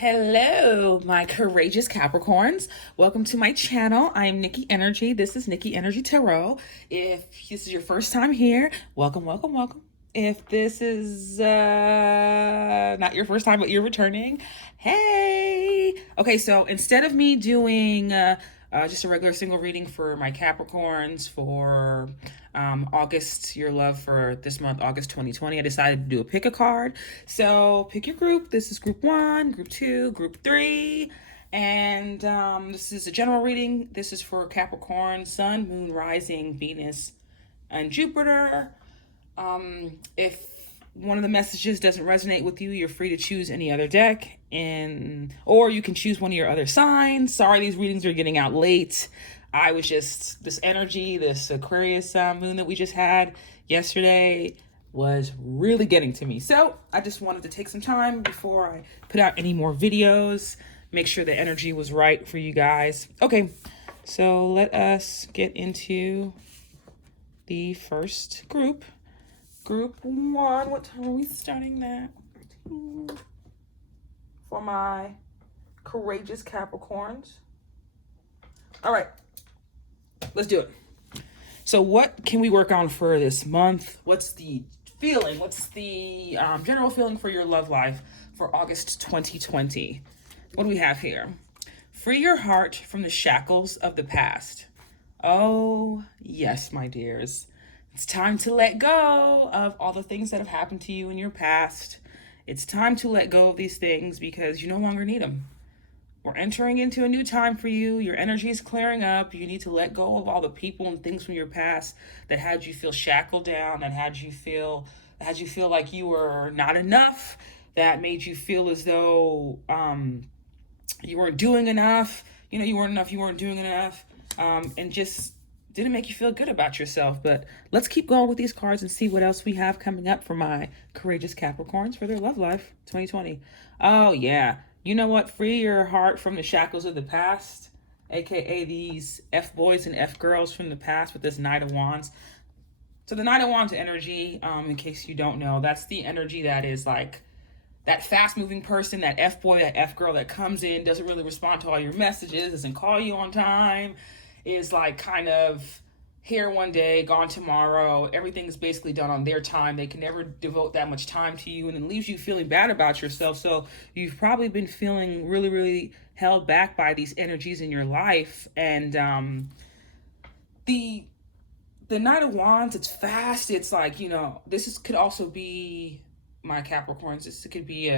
Hello, my courageous Capricorns. Welcome to my channel. I am Nikki Energy. This is Nikkienergytarot. If this is your first time here, welcome, welcome, welcome. If this is not your first time, but you're returning, hey. Okay, so instead of me doing just a regular single reading for my Capricorns for August, your love for this month, August 2020, I decided to do a pick a card. So pick your group. This is group 1, group 2, group 3. And this is a general reading. This is for Capricorn, Sun, Moon, Rising, Venus, and Jupiter. If one of the messages doesn't resonate with you, you're free to choose any other deck, or you can choose one of your other signs. Sorry, these readings are getting out late. I was just, this energy, this Aquarius moon that we just had yesterday was really getting to me. So I just wanted to take some time before I put out any more videos, make sure the energy was right for you guys. Okay, so let us get into the first group. Group 1, what time are we starting that? For my courageous Capricorns. All right, let's do it. So what can we work on for this month? What's the feeling? What's the general feeling for your love life for August 2020? What do we have here? Free your heart from the shackles of the past. Oh, yes, my dears. It's time to let go of all the things that have happened to you in your past. It's time to let go of these things because you no longer need them. We're entering into a new time for you. Your energy is clearing up. You need to let go of all the people and things from your past that had you feel shackled down, that had you feel like you were not enough, that made you feel as though you weren't doing enough. You weren't doing enough, and just didn't make you feel good about yourself. But let's keep going with these cards and see what else we have coming up for my courageous Capricorns for their love life 2020. Oh yeah, you know what? Free your heart from the shackles of the past, aka these F boys and F girls from the past with this Knight of Wands. So the Knight of Wands energy, in case you don't know, that's the energy that is like that fast moving person, that F boy, that F girl that comes in, doesn't really respond to all your messages, doesn't call you on time, is like kind of here one day, gone tomorrow. Everything is basically done on their time. They can never devote that much time to you, and it leaves you feeling bad about yourself. So you've probably been feeling really, really held back by these energies in your life. And the Knight of Wands, it's fast. It's like, could also be my Capricorns. This could be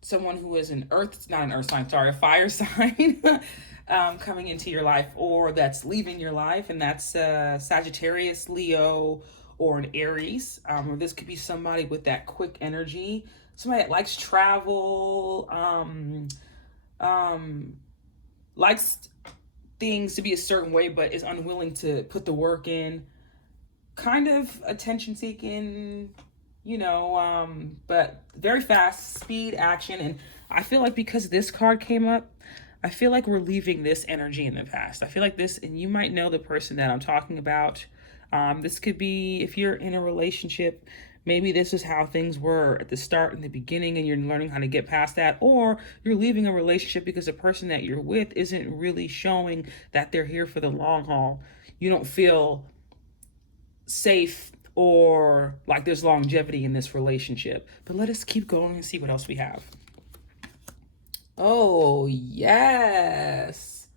someone who is a fire sign coming into your life, or that's leaving your life, and that's Sagittarius, Leo, or an Aries. Or this could be somebody with that quick energy, somebody that likes travel, likes things to be a certain way, but is unwilling to put the work in, kind of attention seeking, but very fast, speed, action. And I feel like because this card came up, I feel like we're leaving this energy in the past. I feel like this, and you might know the person that I'm talking about. This could be, if you're in a relationship, maybe this is how things were at the start, in the beginning, and you're learning how to get past that. Or you're leaving a relationship because the person that you're with isn't really showing that they're here for the long haul. You don't feel safe or like there's longevity in this relationship. But let us keep going and see what else we have. Oh, yes.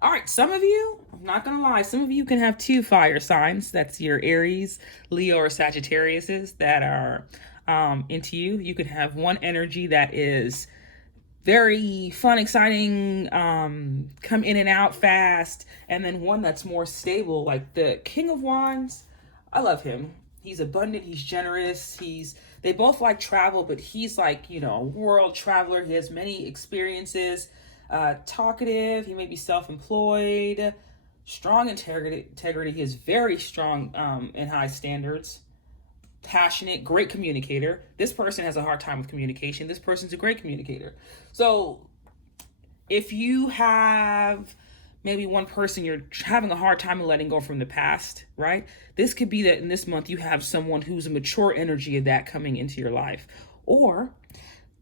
All right, some of you, I'm not going to lie, some of you can have 2 fire signs. That's your Aries, Leo, or Sagittariuses that are into you. You can have one energy that is very fun, exciting, come in and out fast, and then one that's more stable, like the King of Wands. I love him. He's abundant, he's generous, they both like travel, but he's like, a world traveler. He has many experiences, talkative, he may be self-employed, strong integrity. He is very strong and high standards, passionate, great communicator. This person has a hard time with communication. This person's a great communicator. So if you have maybe one person you're having a hard time letting go from the past, right? This could be that in this month you have someone who's a mature energy of that coming into your life. Or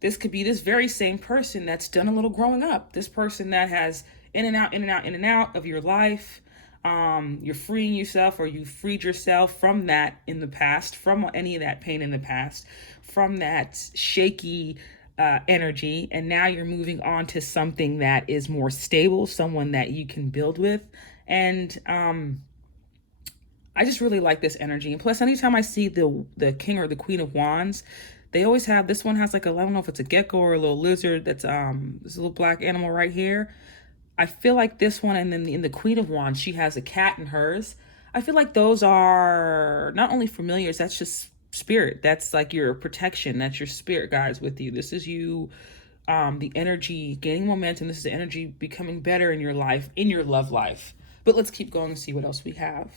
this could be this very same person that's done a little growing up. This person that has in and out, in and out, in and out of your life. You're freeing yourself, or you freed yourself from that in the past, from any of that pain in the past, from that shaky energy. And now you're moving on to something that is more stable, someone that you can build with. And I just really like this energy. And plus, anytime I see the king or the queen of wands, they always have, this one has like a, I don't know if it's a gecko or a little lizard, that's this little black animal right here. I feel like this one, and then in the queen of wands, she has a cat in hers. I feel like those are not only familiars, that's just spirit. That's like your protection. That's your spirit guides with you. This is you, the energy gaining momentum. This is the energy becoming better in your life, in your love life. But let's keep going and see what else we have.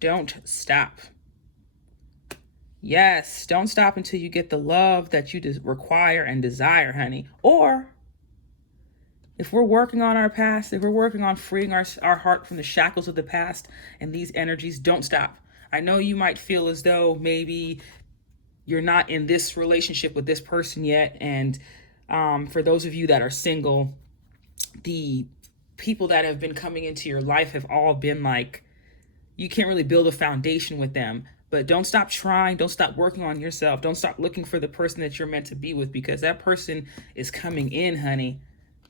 Don't stop. Yes, don't stop until you get the love that you require and desire, honey. Or if we're working on our past, if we're working on freeing our heart from the shackles of the past and these energies, don't stop. I know you might feel as though maybe you're not in this relationship with this person yet. And for those of you that are single, the people that have been coming into your life have all been like, you can't really build a foundation with them. But don't stop trying. Don't stop working on yourself. Don't stop looking for the person that you're meant to be with, because that person is coming in, honey.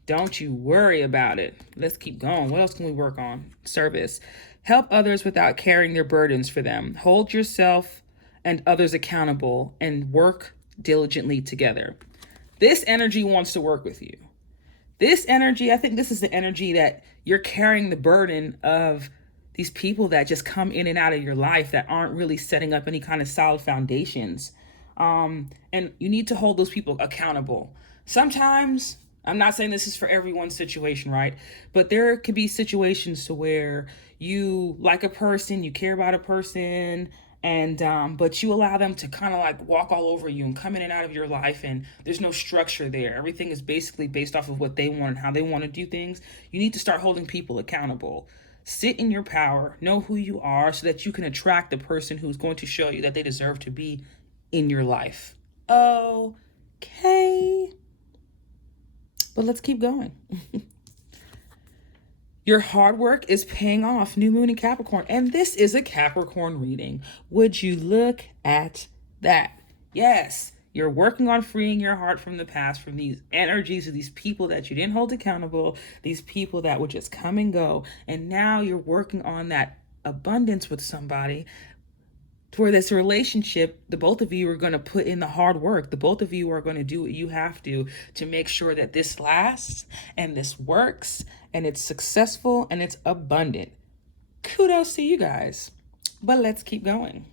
Don't you worry about it. Let's keep going. What else can we work on? Service. Help others without carrying their burdens for them. Hold yourself and others accountable and work diligently together. This energy wants to work with you. This energy, I think this is the energy that you're carrying the burden of these people that just come in and out of your life that aren't really setting up any kind of solid foundations. And you need to hold those people accountable. Sometimes, I'm not saying this is for everyone's situation, right? But there could be situations to where you like a person, you care about a person, and but you allow them to kind of like walk all over you and come in and out of your life, and there's no structure there. Everything is basically based off of what they want and how they want to do things. You need to start holding people accountable. Sit in your power, know who you are, so that you can attract the person who's going to show you that they deserve to be in your life. Okay. But let's keep going. Your hard work is paying off. New moon in Capricorn. And this is a Capricorn reading. Would you look at that? Yes. You're working on freeing your heart from the past, from these energies of these people that you didn't hold accountable, these people that would just come and go. And now you're working on that abundance with somebody, to where this relationship, the both of you are going to put in the hard work. The both of you are going to do what you have to make sure that this lasts and this works and it's successful and it's abundant. Kudos to you guys. But let's keep going.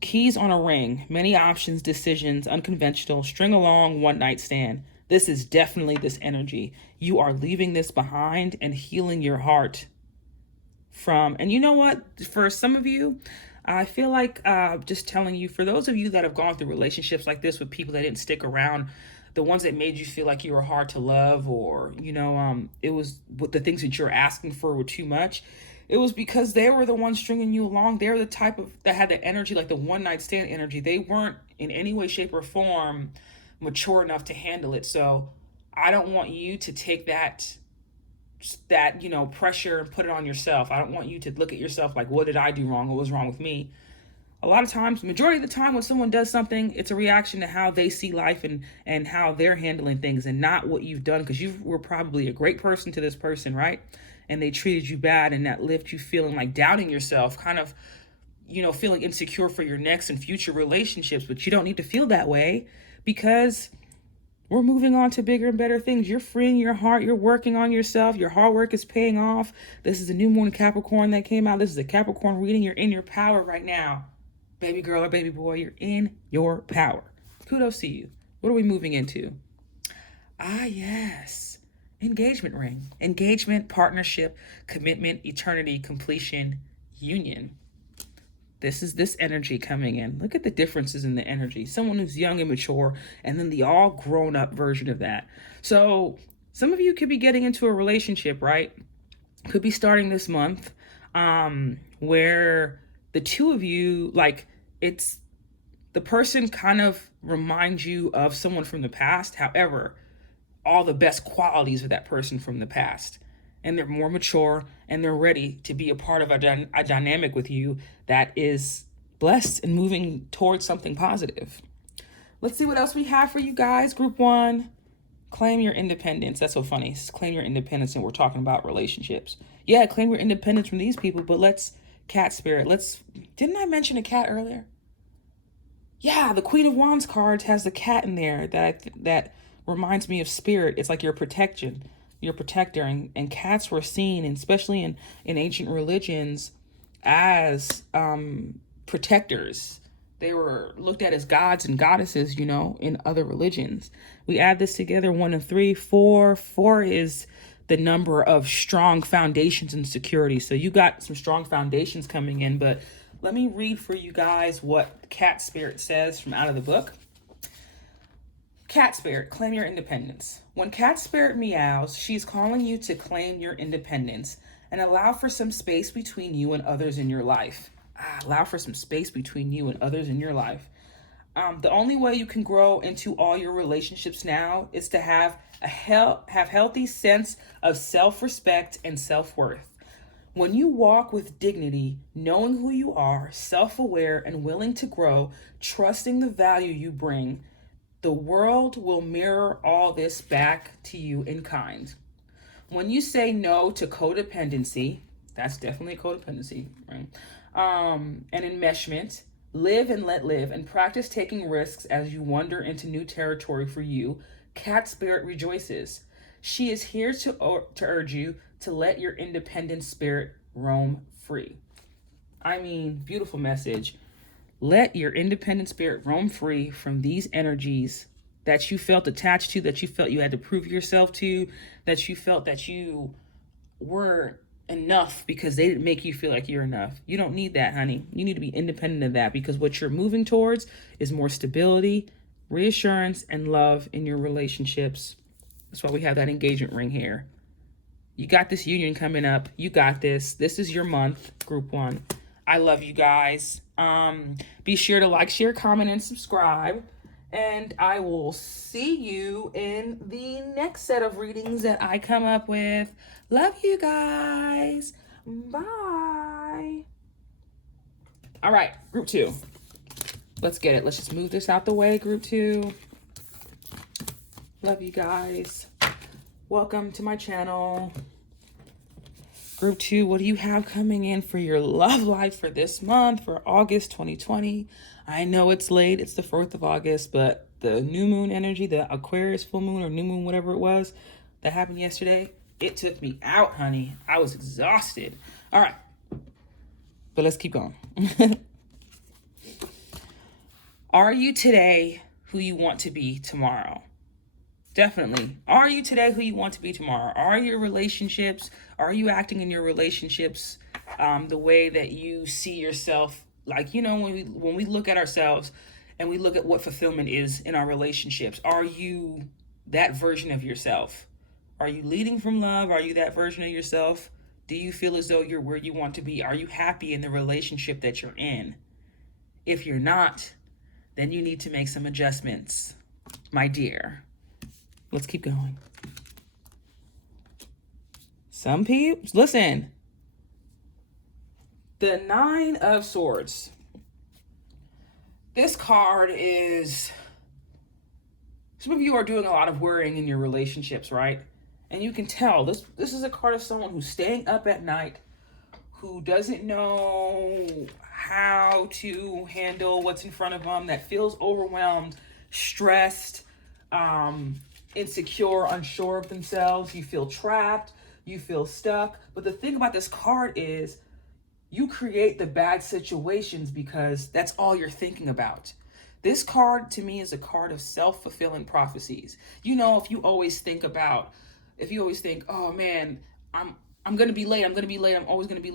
Keys on a ring, many options, decisions, unconventional, string along, one night stand. This is definitely this energy. You are leaving this behind and healing your heart from, and you know what? For some of you, I feel like just telling you, for those of you that have gone through relationships like this with people that didn't stick around, the ones that made you feel like you were hard to love, or, you know, it was what the things that you're asking for were too much. It was because they were the ones stringing you along. They're the type of, that had the energy, like the one night stand energy. They weren't in any way, shape, or form mature enough to handle it. So I don't want you to take that, you know, pressure and put it on yourself. I don't want you to look at yourself like, what did I do wrong? What was wrong with me? A lot of times, majority of the time when someone does something, it's a reaction to how they see life and how they're handling things, and not what you've done, because you were probably a great person to this person, right? And they treated you bad, and that left you feeling like doubting yourself, kind of, you know, feeling insecure for your next and future relationships. But you don't need to feel that way, because we're moving on to bigger and better things. You're freeing your heart. You're working on yourself. Your hard work is paying off. This is the new moon Capricorn that came out. This is a Capricorn reading. You're in your power right now. Baby girl or baby boy, you're in your power. Kudos to you. What are we moving into? Ah, yes. Engagement ring. Engagement, partnership, commitment, eternity, completion, union. This is this energy coming in. Look at the differences in the energy. Someone who's young and mature, and then the all grown up version of that. So some of you could be getting into a relationship, right? Could be starting this month, where the two of you, like, it's The person kind of reminds you of someone from the past. However, all the best qualities of that person from the past. And they're more mature and they're ready to be a part of a dynamic with you that is blessed and moving towards something positive. Let's see what else we have for you guys. Group 1, claim your independence. That's so funny. Claim your independence, and we're talking about relationships. Yeah, claim your independence from these people, but let's cat spirit. Didn't I mention a cat earlier? Yeah, the Queen of Wands card has the cat in there that reminds me of spirit. It's like your protection, your protector. And cats were seen, especially in ancient religions, as protectors. They were looked at as gods and goddesses, in other religions. We add this together, 1 and 3, 4. 4 is the number of strong foundations and security. So you got some strong foundations coming in, but let me read for you guys what cat spirit says from out of the book. Cat spirit, claim your independence. When cat spirit meows, she's calling you to claim your independence and allow for some space between you and others in your life. Allow for some space between you and others in your life. The only way you can grow into all your relationships now is to have healthy sense of self-respect and self-worth. When you walk with dignity, knowing who you are, self-aware and willing to grow, trusting the value you bring, the world will mirror all this back to you in kind. When you say no to codependency, that's definitely a codependency, right? And enmeshment, live and let live, and practice taking risks as you wander into new territory for you, cat spirit rejoices. She is here to urge you to let your independent spirit roam free. I mean, beautiful message. Let your independent spirit roam free from these energies that you felt attached to, that you felt you had to prove yourself to, that you felt that you were enough because they didn't make you feel like you're enough. You don't need that, honey. You need to be independent of that, because what you're moving towards is more stability, reassurance, and love in your relationships. That's why we have that engagement ring here. You got this union coming up. You got this. This is your month, group 1. I love you guys. Be sure to like, share, comment, and subscribe. And I will see you in the next set of readings that I come up with. Love you guys. Bye. All right, group 2. Let's get it. Let's just move this out the way, group 2. Love you guys. Welcome to my channel. Group 2, what do you have coming in for your love life for this month, for August 2020? I know it's late. It's the 4th of August, but the new moon energy, the Aquarius full moon or new moon, whatever it was, that happened yesterday, it took me out, honey. I was exhausted. All right, but let's keep going. Are you today who you want to be tomorrow? Definitely. Are you today who you want to be tomorrow? Are your relationships, are you acting in your relationships the way that you see yourself? Like, when we look at ourselves and we look at what fulfillment is in our relationships, are you that version of yourself? Are you leading from love? Are you that version of yourself? Do you feel as though you're where you want to be? Are you happy in the relationship that you're in? If you're not, then you need to make some adjustments, my dear. Let's keep going. Some people, listen. The 9 of Swords. This card is, some of you are doing a lot of worrying in your relationships, right? And you can tell this is a card of someone who's staying up at night, who doesn't know how to handle what's in front of them, that feels overwhelmed, stressed, insecure, unsure of themselves. You feel trapped, you feel stuck. But the thing about this card is you create the bad situations because that's all you're thinking about. This card to me is a card of self-fulfilling prophecies. If you always think, oh man, I'm going to be late. I'm always going to be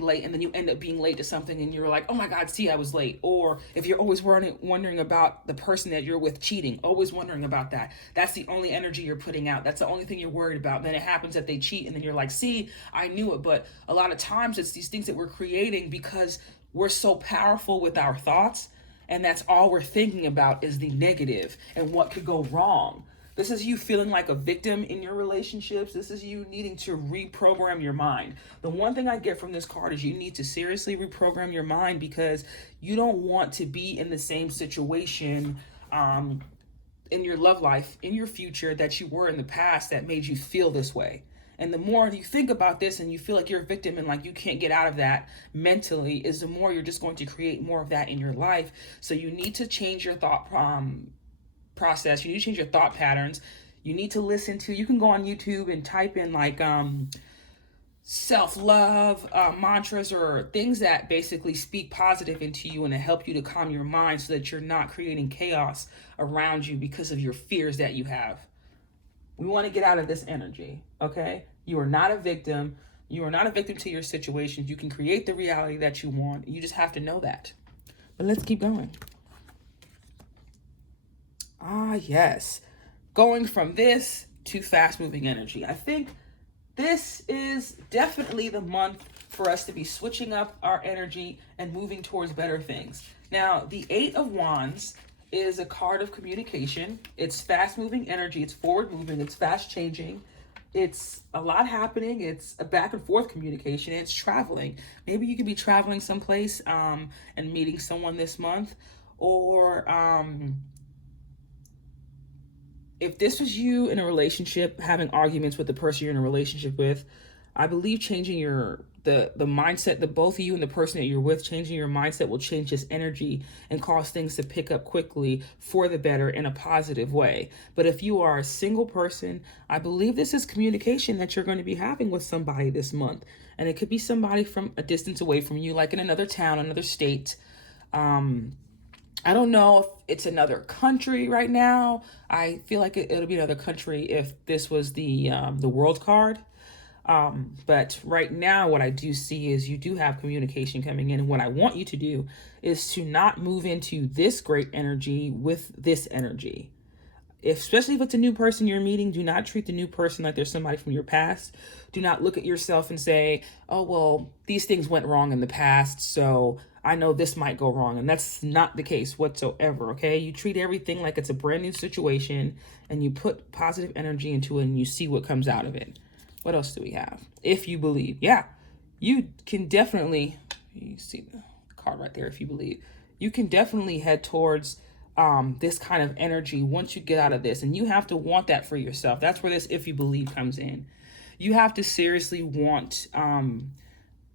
late. And then you end up being late to something and you're like, oh my God, see, I was late. Or if you're always wondering about the person that you're with cheating, always wondering about that. That's the only energy you're putting out. That's the only thing you're worried about. Then it happens that they cheat and then you're like, see, I knew it. But a lot of times it's these things that we're creating because we're so powerful with our thoughts And that's all we're thinking about is the negative and what could go wrong. This is you feeling like a victim in your relationships. This is you needing to reprogram your mind. The one thing I get from this card is you need to seriously reprogram your mind, because you don't want to be in the same situation in your love life, in your future, that you were in the past that made you feel this way. And the more you think about this and you feel like you're a victim and like you can't get out of that mentally, is the more you're just going to create more of that in your life. So you need to change your thought process. You need to change your thought patterns. You need to listen to, you can go on YouTube and type in like self-love mantras or things that basically speak positive into you and to help you to calm your mind so that you're not creating chaos around you because of your fears that you have. We want to get out of this energy, okay? You are not a victim. You are not a victim to your situations. You can create the reality that you want. You just have to know that. But let's keep going. Ah, yes. Going from this to fast-moving energy. I think this is definitely the month for us to be switching up our energy and moving towards better things. Now, the Eight of Wands is a card of communication. It's fast-moving energy. It's forward-moving. It's fast-changing. It's a lot happening. It's a back-and-forth communication. It's traveling. Maybe you could be traveling someplace and meeting someone this month. Or if this was you in a relationship, having arguments with the person you're in a relationship with, I believe changing the mindset, the both of you and the person that you're with, changing your mindset will change this energy and cause things to pick up quickly for the better in a positive way. But if you are a single person, I believe this is communication that you're going to be having with somebody this month. And it could be somebody from a distance away from you, like in another town, another state. I don't know if it's another country right now. I feel like it'll be another country if this was the world card. But right now, what I do see is you do have communication coming in. And what I want you to do is to not move into this great energy with this energy. Especially if it's a new person you're meeting, do not treat the new person like there's somebody from your past. Do not look at yourself and say, oh, well, these things went wrong in the past, so I know this might go wrong. And that's not the case whatsoever, okay? You treat everything like it's a brand new situation and you put positive energy into it and you see what comes out of it. What else do we have? If you believe. Yeah, you can definitely, you see the card right there, if you believe. You can definitely head towards this kind of energy once you get out of this. And you have to want that for yourself. That's where this if you believe comes in. You have to seriously want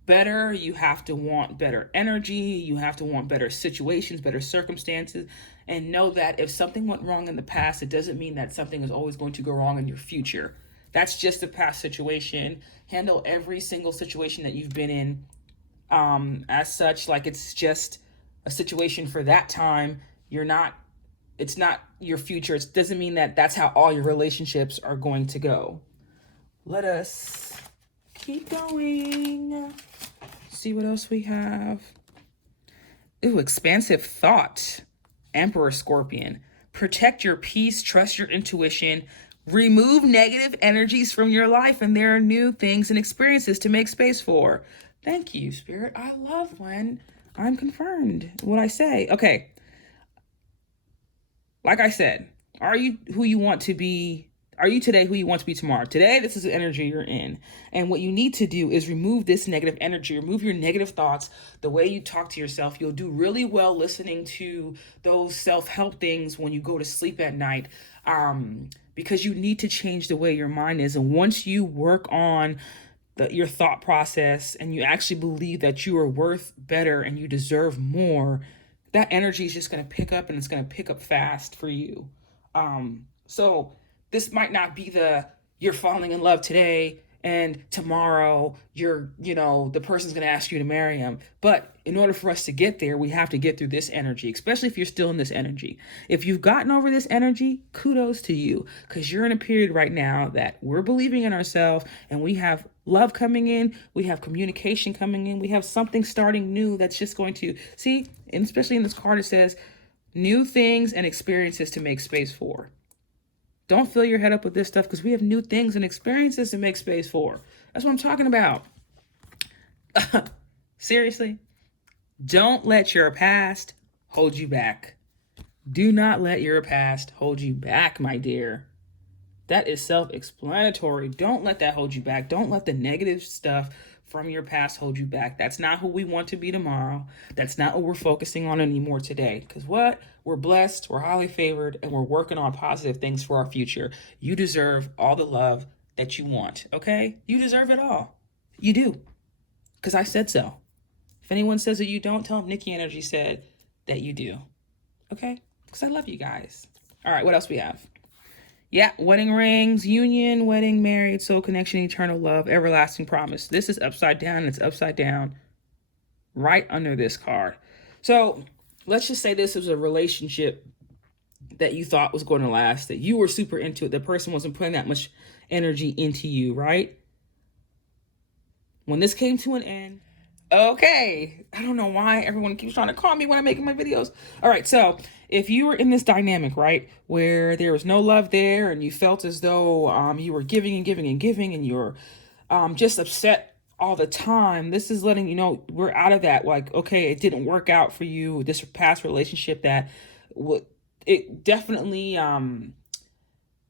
better. You have to want better energy. You have to want better situations, better circumstances. And know that if something went wrong in the past, it doesn't mean that something is always going to go wrong in your future. That's just a past situation. Handle every single situation that you've been in as such, like it's just a situation for that time. It's not your future. It doesn't mean that that's how all your relationships are going to go. Let us keep going. See what else we have. Ooh, expansive thought. Emperor Scorpion. Protect your peace, trust your intuition, remove negative energies from your life, and there are new things and experiences to make space for. Thank you, Spirit. I love when I'm confirmed what I say. Okay. Like I said, are you who you want to be? Are you today who you want to be tomorrow? Today, this is the energy you're in. And what you need to do is remove this negative energy, remove your negative thoughts, the way you talk to yourself. You'll do really well listening to those self-help things when you go to sleep at night, because you need to change the way your mind is. And once you work on your thought process and you actually believe that you are worth better and you deserve more, that energy is just going to pick up, and it's going to pick up fast for you. So this might not be you're falling in love today and tomorrow the person's going to ask you to marry him. But in order for us to get there, we have to get through this energy, especially if you're still in this energy. If you've gotten over this energy, kudos to you, because you're in a period right now that we're believing in ourselves, and we have love coming in, we have communication coming in, we have something starting new that's just going to see, and especially in this card, it says new things and experiences to make space for. Don't fill your head up with this stuff, because we have new things and experiences to make space for. That's what I'm talking about. Seriously, don't let your past hold you back. Do not let your past hold you back, my dear. That is self-explanatory. Don't let that hold you back. Don't let the negative stuff from your past hold you back. That's not who we want to be tomorrow. That's not what we're focusing on anymore today. Because what? We're blessed, we're highly favored, and we're working on positive things for our future. You deserve all the love that you want, okay? You deserve it all. You do. Because I said so. If anyone says that you don't, tell them Nikki Energy said that you do. Okay? Because I love you guys. All right, what else we have? Yeah, wedding rings, union, wedding, married, soul connection, eternal love, everlasting promise. This is upside down. It's upside down right under this card. So let's just say this was a relationship that you thought was going to last, that you were super into it. The person wasn't putting that much energy into you, right? When this came to an end, okay, I don't know why everyone keeps trying to call me when I'm making my videos. All right, so if you were in this dynamic, right, where there was no love there and you felt as though you were giving and giving and giving and you're just upset all the time, this is letting you know we're out of that. Like, okay, it didn't work out for you, this past relationship that it definitely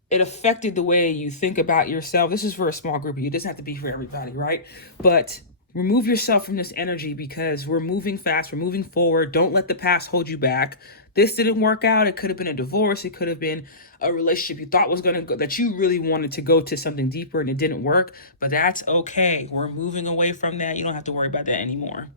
it affected the way you think about yourself. This is for a small group of you. It doesn't have to be for everybody, right? But remove yourself from this energy because we're moving fast. We're moving forward. Don't let the past hold you back. This didn't work out. It could have been a divorce. It could have been a relationship you thought was going to go, that you really wanted to go to something deeper and it didn't work. But that's okay. We're moving away from that. You don't have to worry about that anymore.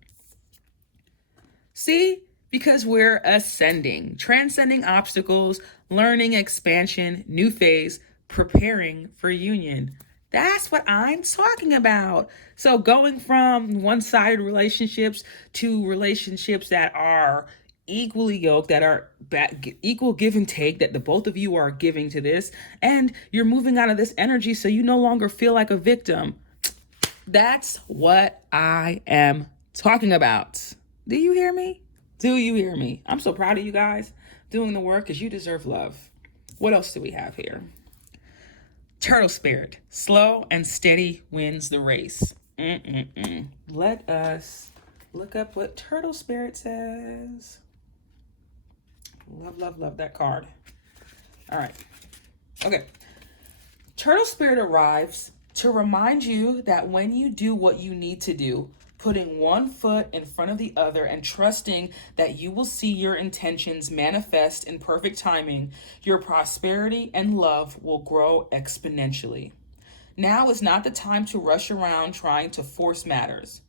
See? Because we're ascending, transcending obstacles, learning, expansion, new phase, preparing for union. That's what I'm talking about. So going from one-sided relationships to relationships that are equally yoked, that are equal give and take, that the both of you are giving to this, and you're moving out of this energy so you no longer feel like a victim. That's what I am talking about. Do you hear me? Do you hear me? I'm so proud of you guys doing the work because you deserve love. What else do we have here? Turtle spirit, slow and steady wins the race. Let us look up what turtle spirit says. Love, love, love that card. All right. Okay. Turtle spirit arrives to remind you that when you do what you need to do, putting one foot in front of the other and trusting that you will see your intentions manifest in perfect timing, your prosperity and love will grow exponentially. Now is not the time to rush around trying to force matters.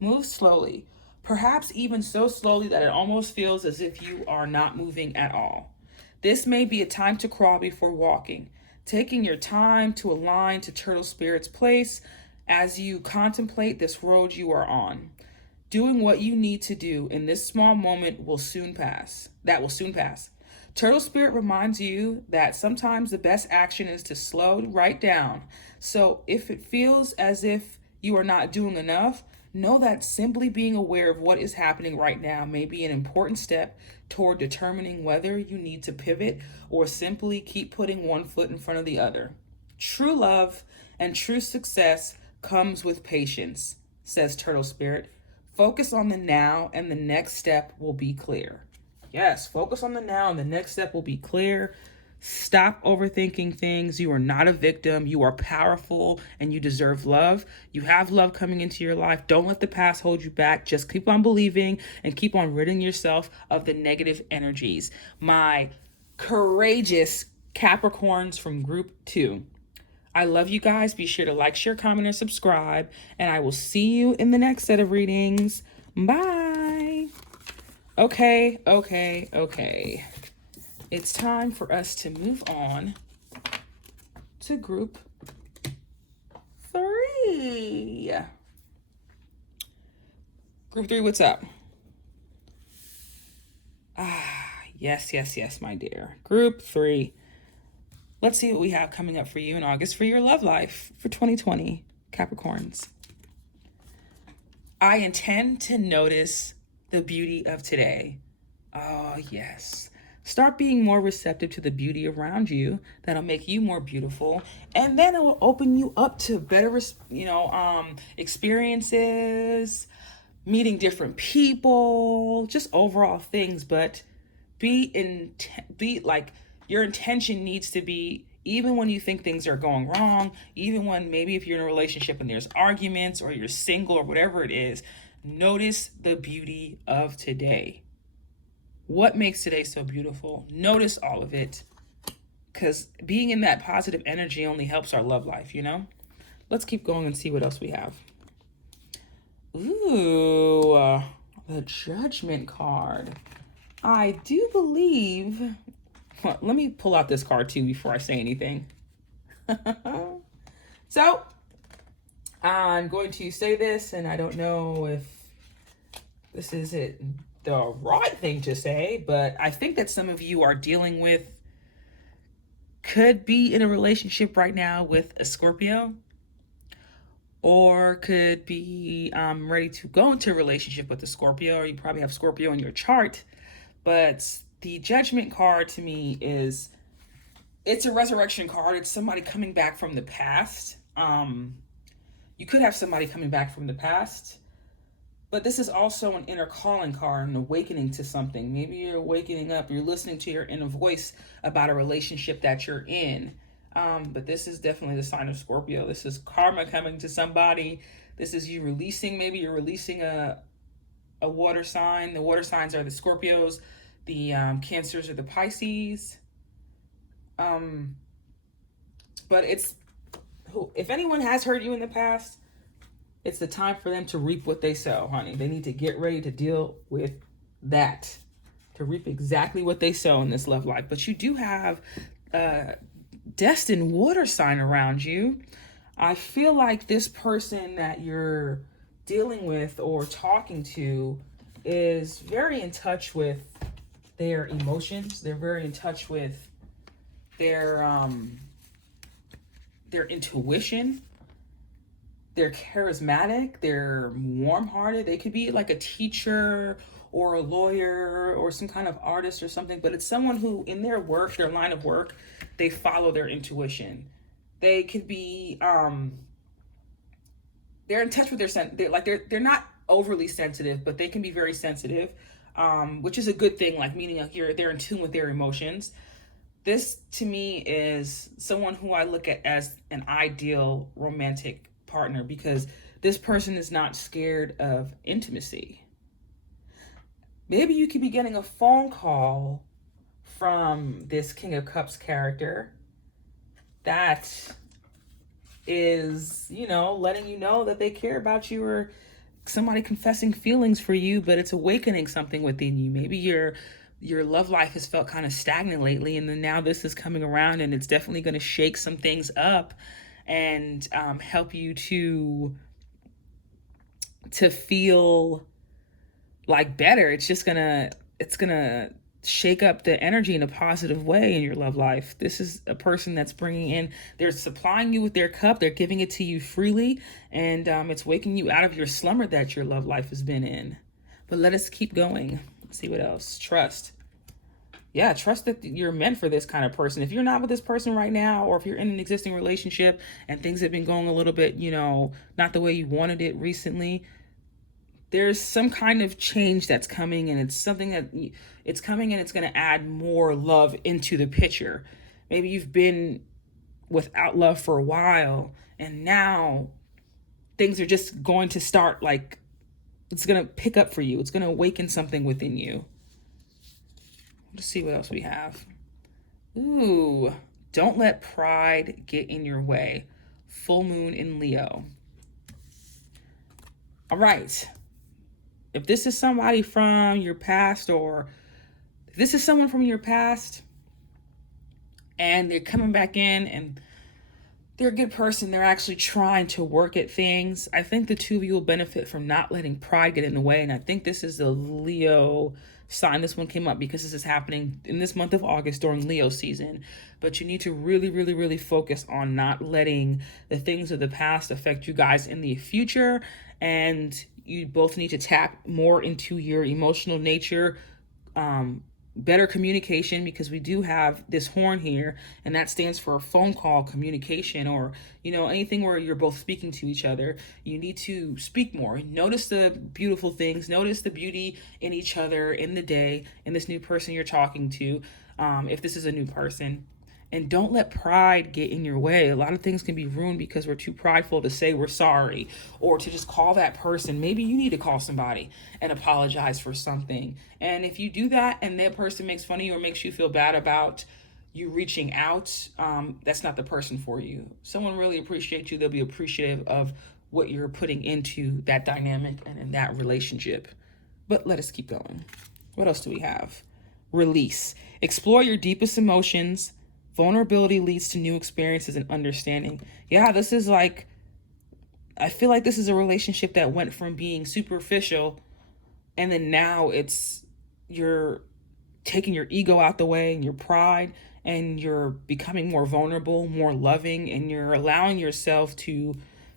Move slowly, perhaps even so slowly that it almost feels as if you are not moving at all. This may be a time to crawl before walking, taking your time to align to Turtle Spirit's place as you contemplate this road you are on. Doing what you need to do in this small moment will soon pass. That will soon pass. Turtle Spirit reminds you that sometimes the best action is to slow right down. So if it feels as if you are not doing enough, know that simply being aware of what is happening right now may be an important step toward determining whether you need to pivot or simply keep putting one foot in front of the other. True love and true success comes with patience, says Turtle Spirit. Focus on the now and the next step will be clear. Yes, focus on the now and the next step will be clear. Stop overthinking things. You are not a victim. You are powerful and you deserve love. You have love coming into your life. Don't let the past hold you back. Just keep on believing and keep on ridding yourself of the negative energies. My courageous Capricorns from group 2. I love you guys. Be sure to like, share, comment, and subscribe. And I will see you in the next set of readings. Bye. Okay. It's time for us to move on to group 3. Group 3, what's up? Yes, my dear. Group 3. Let's see what we have coming up for you in August for your love life for 2020, Capricorns. I intend to notice the beauty of today. Oh, yes. Start being more receptive to the beauty around you. That'll make you more beautiful. And then it will open you up to better, experiences, meeting different people, just overall things. But be like, your intention needs to be, even when you think things are going wrong, even when maybe if you're in a relationship and there's arguments, or you're single, or whatever it is, notice the beauty of today. What makes today so beautiful? Notice all of it, because being in that positive energy only helps our love life, you know? Let's keep going and see what else we have. Ooh, the Judgment card. I do believe... Well, let me pull out this card too before I say anything. So, I'm going to say this, and I don't know if this is the right thing to say, but I think that some of you are dealing with, could be in a relationship right now with a Scorpio, or could be ready to go into a relationship with a Scorpio, or you probably have Scorpio in your chart. But the Judgment card to me it's a resurrection card. It's somebody coming back from the past. You could have somebody coming back from the past, but this is also an inner calling card, an awakening to something. Maybe you're awakening up, you're listening to your inner voice about a relationship that you're in. But this is definitely the sign of Scorpio. This is karma coming to somebody. This is you releasing, maybe you're releasing a water sign. The water signs are the Scorpios, the Cancers are the Pisces. But if anyone has hurt you in the past, it's the time for them to reap what they sow, honey. They need to get ready to deal with that, to reap exactly what they sow in this love life. But you do have a destined water sign around you. I feel like this person that you're dealing with or talking to is very in touch with their emotions. They're very in touch with their intuition. They're charismatic. They're warm-hearted. They could be like a teacher or a lawyer or some kind of artist or something, but it's someone who in their work, their line of work, they follow their intuition. They could be they're in touch with they're not overly sensitive, but they can be very sensitive, which is a good thing, like meaning they're in tune with their emotions. This to me is someone who I look at as an ideal romantic partner, because this person is not scared of intimacy. Maybe you could be getting a phone call from this King of Cups character that is, letting you know that they care about you, or somebody confessing feelings for you, but it's awakening something within you. Maybe your love life has felt kind of stagnant lately, and then now this is coming around, and it's definitely going to shake some things up and help you to feel like better. It's gonna shake up the energy in a positive way in your love life. This is a person that's they're supplying you with their cup. They're giving it to you freely, and it's waking you out of your slumber that your love life has been in. But let us keep going. Let's see what else. Trust. Yeah, trust that you're meant for this kind of person. If you're not with this person right now, or if you're in an existing relationship and things have been going a little bit, not the way you wanted it recently, there's some kind of change that's coming, and it's something that it's coming, and it's going to add more love into the picture. Maybe you've been without love for a while, and now things are just going to start, like, it's going to pick up for you. It's going to awaken something within you. Let's see what else we have. Ooh, don't let pride get in your way. Full moon in Leo. All right. If this is somebody from your past, or if this is someone from your past and they're coming back in and they're a good person, they're actually trying to work at things, I think the two of you will benefit from not letting pride get in the way. And I think this is the Leo sign. This one came up because this is happening in this month of August during Leo season. But you need to really, really, really focus on not letting the things of the past affect you guys in the future. And you both need to tap more into your emotional nature, better communication, because we do have this horn here, and that stands for phone call communication, or anything where you're both speaking to each other. You need to speak more. Notice the beautiful things, notice the beauty in each other, in the day, in this new person you're talking to, if this is a new person. And don't let pride get in your way. A lot of things can be ruined because we're too prideful to say we're sorry, or to just call that person. Maybe you need to call somebody and apologize for something. And if you do that and that person makes fun of you or makes you feel bad about you reaching out, that's not the person for you. Someone really appreciates you. They'll be appreciative of what you're putting into that dynamic and in that relationship. But let us keep going. What else do we have? Release. Explore your deepest emotions. Vulnerability leads to new experiences and understanding. Yeah, this is like, I feel like this is a relationship that went from being superficial, and then now you're taking your ego out the way and your pride, and you're becoming more vulnerable, more loving, and you're allowing yourself to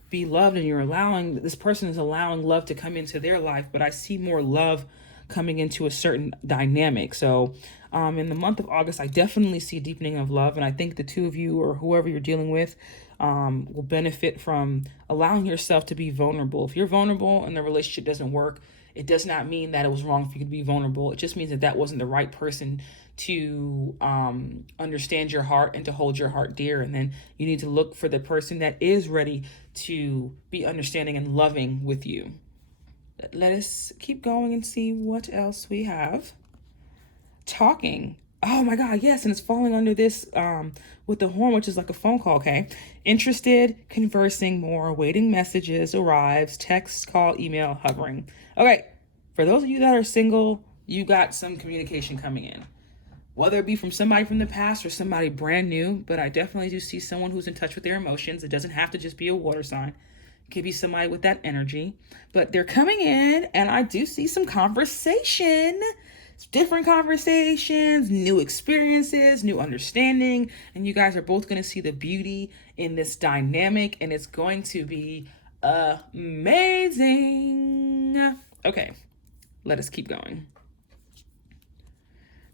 be loved, and this person is allowing love to come into their life. But I see more love coming into a certain dynamic. So in the month of August, I definitely see a deepening of love. And I think the two of you, or whoever you're dealing with, will benefit from allowing yourself to be vulnerable. If you're vulnerable and the relationship doesn't work, it does not mean that it was wrong for you to be vulnerable. It just means that wasn't the right person to understand your heart and to hold your heart dear. And then you need to look for the person that is ready to be understanding and loving with you. Let us keep going and see what else we have. Talking. Oh my God, yes, and it's falling under this with the horn, which is like a phone call, okay? Interested, conversing more, waiting messages, arrives, text, call, email, hovering. Okay, for those of you that are single, you got some communication coming in. Whether it be from somebody from the past or somebody brand new, but I definitely do see someone who's in touch with their emotions. It doesn't have to just be a water sign. It could be somebody with that energy, but they're coming in, and I do see some conversation, different conversations, new experiences, new understanding, and you guys are both going to see the beauty in this dynamic, and it's going to be amazing. Okay, let us keep going.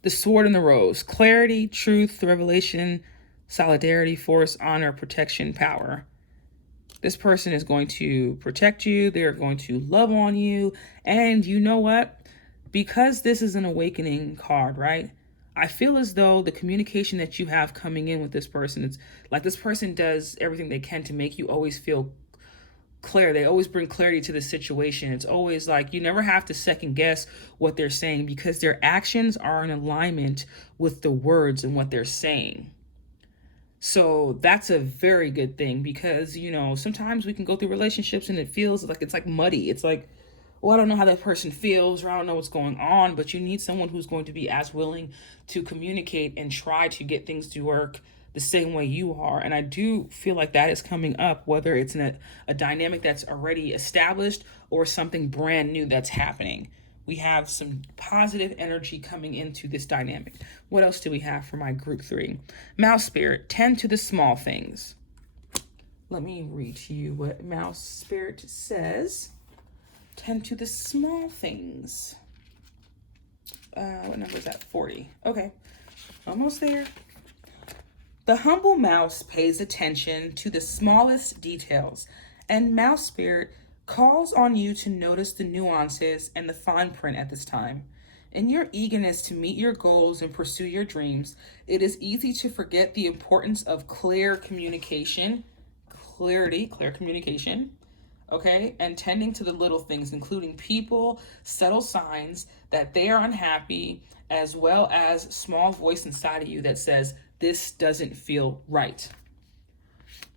The Sword and the Rose. Clarity, truth, revelation, solidarity, force, honor, protection, power. This person is going to protect you. They're going to love on you. And you know what? Because this is an awakening card, right? I feel as though the communication that you have coming in with this person, it's like this person does everything they can to make you always feel clear. They always bring clarity to the situation. It's always like you never have to second guess what they're saying, because their actions are in alignment with the words and what they're saying. So that's a very good thing, because, sometimes we can go through relationships and it feels like it's like muddy. It's like, well, I don't know how that person feels, or I don't know what's going on, but you need someone who's going to be as willing to communicate and try to get things to work the same way you are. And I do feel like that is coming up, whether it's in a dynamic that's already established or something brand new that's happening. We have some positive energy coming into this dynamic. What else do we have for my group 3? Mouse Spirit, tend to the small things. Let me read to you what Mouse Spirit says. Tend to the small things. What number is that? 40. Okay, almost there. The humble mouse pays attention to the smallest details, and Mouse Spirit calls on you to notice the nuances and the fine print at this time. In your eagerness to meet your goals and pursue your dreams, it is easy to forget the importance of clear communication, clear communication, okay? And tending to the little things, including people, subtle signs that they are unhappy, as well as small voice inside of you that says, this doesn't feel right.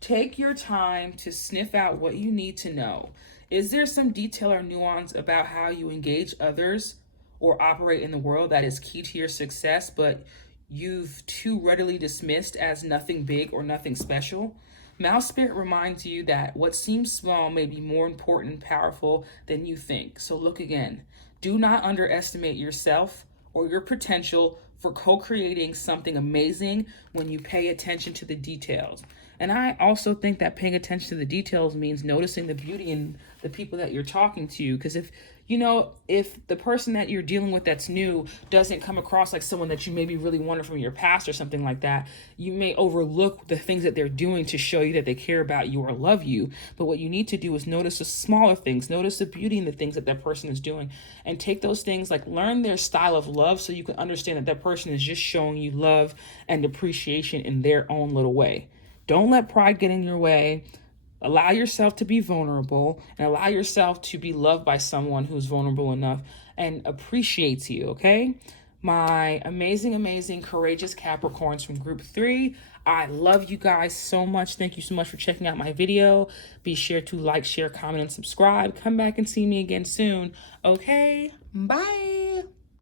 Take your time to sniff out what you need to know. Is there some detail or nuance about how you engage others or operate in the world that is key to your success, but you've too readily dismissed as nothing big or nothing special? Mouse Spirit reminds you that what seems small may be more important and powerful than you think. So look again. Do not underestimate yourself or your potential for co-creating something amazing when you pay attention to the details. And I also think that paying attention to the details means noticing the beauty in the people that you're talking to. Because if, you know, if the person that you're dealing with that's new doesn't come across like someone that you maybe really wanted from your past or something like that, you may overlook the things that they're doing to show you that they care about you or love you. But what you need to do is notice the smaller things, notice the beauty in the things that that person is doing, and take those things, like learn their style of love so you can understand that that person is just showing you love and appreciation in their own little way. Don't let pride get in your way. Allow yourself to be vulnerable and allow yourself to be loved by someone who's vulnerable enough and appreciates you, okay? My amazing, amazing, courageous Capricorns from group 3, I love you guys so much. Thank you so much for checking out my video. Be sure to like, share, comment, and subscribe. Come back and see me again soon, okay? Bye.